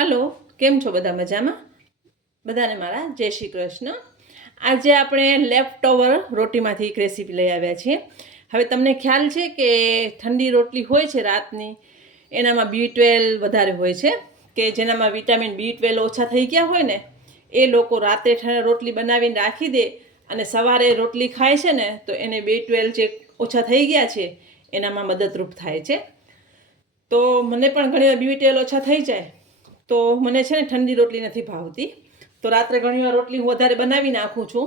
Hello, કેમ છો બધા મજામાં? બધાને મારા જય શ્રી કૃષ્ણ. આજે આપણે લેફ્ટ ઓવર રોટીમાંથી એક રેસીપી લઈ આવ્યા છીએ. હવે તમને ખ્યાલ છે કે ઠંડી રોટલી હોય છે રાતની, એનામાં બી ટ્વેલ્વ વધારે હોય છે, કે જેનામાં વિટામિન બી ટ્વેલ્વ ઓછા થઈ ગયા હોય ને, એ લોકો રાત્રે રોટલી બનાવીને રાખી દે અને સવારે રોટલી ખાય છે ને, તો એને બી ટ્વેલ્વ જે ઓછા થઈ ગયા છે, એનામાં મદદરૂપ થાય છે. તો મને પણ ઘણી વાર બી ટ્વેલ્વ ઓછા થઈ જાય. તો મને છે ને ઠંડી રોટલી નથી ભાવતી. તો રાત્રે ઘણીવાર રોટલી હું વધારે બનાવી નાખું છું.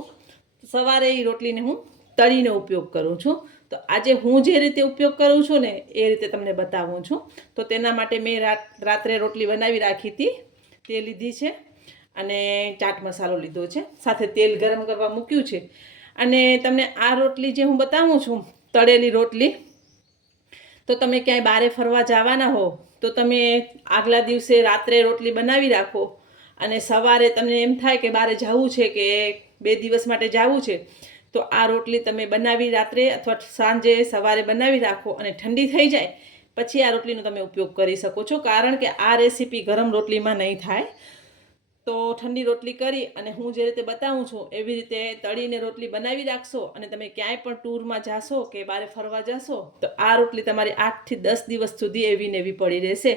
સવારે એ રોટલીને હું તળીને ઉપયોગ કરું છું. તો આજે હું જે રીતે ઉપયોગ કરું છું ને એ રીતે તમને બતાવું છું. તો તેના માટે મેં રાત, રાત્રે રોટલી બનાવી રાખી હતી. તે લીધી છે અને ચાટ મસાલો લીધો છે. સાથે તેલ ગરમ કરવા મૂક્યું છે. અને તમને આ રોટલી જે હું બતાવું છું, તળેલી રોટલી તો તમે ક્યાંય બારે ફરવા જવાના હો, તો તમે આગલા દિવસે રાત્રે રોટલી બનાવી રાખો. અને સવારે તમને એમ થાય કે બારે જવું છે કે બે દિવસ માટે જવું છે, તો આ રોટલી તમે બનાવી રાત્રે અથવા સાંજે સવારે બનાવી રાખો અને ઠંડી થઈ જાય, પછી આ રોટલીનો તમે ઉપયોગ કરી શકો છો. કારણ કે આ રેસીપી ગરમ રોટલીમાં નહીં થાય. તો ઠંડી રોટલી કરી અને હું જે રીતે બતાવું છું, એવી રીતે તળીને રોટલી બનાવી રાખશો અને તમે ક્યાંય પણ ટૂરમાં જાશો કે બારે ફરવા જાશો, તો આ રોટલી તમારી આઠથી દસ દિવસ સુધી એવી ને એવી પડી રહેશે.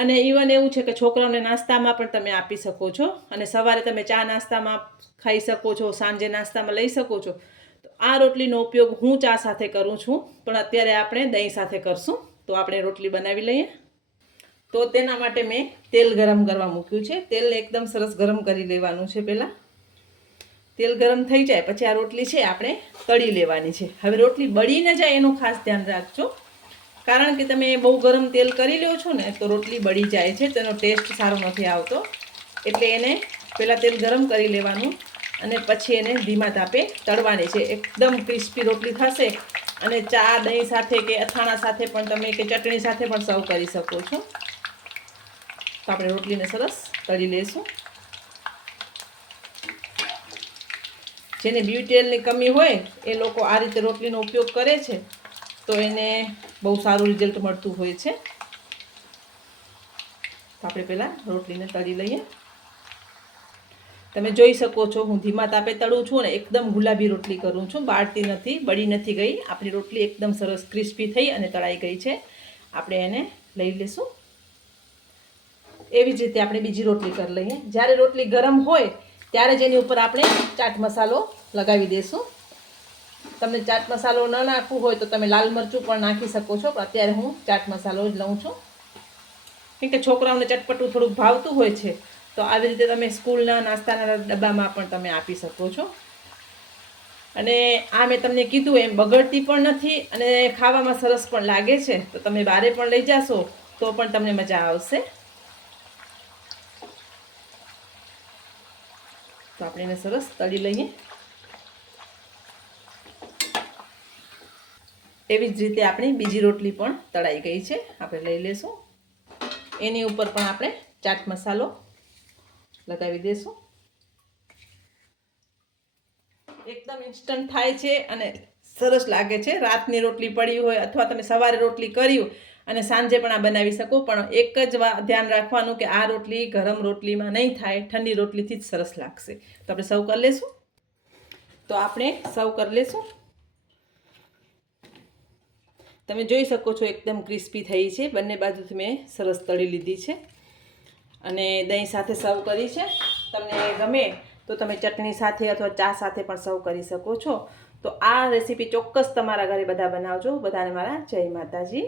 અને ઇવન એવું છે કે છોકરાઓને નાસ્તામાં પણ તમે આપી શકો છો અને સવારે તમે ચા નાસ્તામાં ખાઈ શકો છો, સાંજે નાસ્તામાં લઈ શકો છો. તો આ રોટલીનો ઉપયોગ હું ચા સાથે કરું છું, પણ અત્યારે આપણે દહીં સાથે કરશું. તો આપણે રોટલી બનાવી લઈએ. તો તેના માટે મેં તેલ ગરમ કરવા મૂક્યું છે. તેલ એકદમ સરસ ગરમ કરી લેવાનું છે પહેલાં. તેલ ગરમ થઈ જાય, પછી આ રોટલી છે આપણે તળી લેવાની છે. હવે રોટલી બળી ન જાય એનું ખાસ ધ્યાન રાખજો. કારણ કે તમે બહુ ગરમ તેલ કરી લો છો ને, તો રોટલી બળી જાય છે, તેનો ટેસ્ટ સારો નથી આવતો. એટલે એને પહેલાં તેલ ગરમ કરી લેવાનું અને પછી એને ધીમા તાપે તળવાની છે. એકદમ ક્રિસ્પી રોટલી થશે અને ચા દહીં સાથે કે અથાણા સાથે પણ તમે કે ચટણી સાથે પણ સર્વ કરી શકો છો. તો આપણે રોટલીને સરસ તળી લઈશું. જેને બ્યુટેલની કમી હોય, એ લોકો આ રીતે રોટલીનો ઉપયોગ કરે છે, તો એને બહુ સારું રિઝલ્ટ મળતું હોય છે. આપણે પહેલાં રોટલીને તળી લઈએ. તમે જોઈ શકો છો, હું ધીમા તાપે તળું છું ને એકદમ ગુલાબી રોટલી કરું છું. બાળતી નથી, બળી નથી ગઈ. આપણી રોટલી એકદમ સરસ ક્રિસ્પી થઈ અને તળાઈ ગઈ છે. આપણે એને લઈ લઈશું એવી જ રીતે આપણે બીજી રોટલી કરી લઈએ. જ્યારે રોટલી ગરમ હોય, ત્યારે જ એની ઉપર આપણે ચાટ મસાલો લગાવી દઈશું તમને ચાટ મસાલો ન નાખવું હોય તો તમે લાલ મરચું પણ નાખી શકો છો, પણ અત્યારે હું ચાટ મસાલો જ લઉં છું. કેમ કે છોકરાઓને ચટપટું થોડુંક ભાવતું હોય છે, તો આવી રીતે તમે સ્કૂલના નાસ્તાના ડબ્બામાં પણ તમે આપી શકો છો. અને આ મેં તમને કીધું એમ બગડતી પણ નથી અને ખાવામાં સરસ પણ લાગે છે, તો તમે બારે પણ લઈ જાશો તો પણ તમને મજા આવશે. તો આપણે એને સરસ તળી લઈએ. એવી જ રીતે આપણી બીજી રોટલી પણ તળાઈ ગઈ છે. આપણે લઈ લેશું. એની ઉપર પણ આપણે ચાટ મસાલો લગાવી દઈશું એકદમ ઇન્સ્ટન્ટ થાય છે અને સરસ લાગે છે. રાતની રોટલી પડી હોય અથવા તમે સવારે રોટલી કર્યું અને સાંજે પણ આ બનાવી શકો, પણ એક જ ધ્યાન રાખવાનું કે આ રોટલી ગરમ રોટલીમાં નહીં થાય, ઠંડી રોટલીથી જ સરસ લાગશે. તો આપણે સર્વ કરી લેશું? તો આપણે સર્વ કરી લેશું. તમે જોઈ શકો છો એકદમ ક્રિસ્પી થઈ છે. બંને બાજુથી મેં સરસ તળી લીધી છે. અને દહીં સાથે સર્વ કરી છે. તમને ગમે તો તમે ચટણી સાથે અથવા ચા સાથે પણ સર્વ કરી શકો છો. તો આ રેસીપી ચોક્કસ તમારા ઘરે બધા બનાવજો. બધાને મારા જય માતાજી.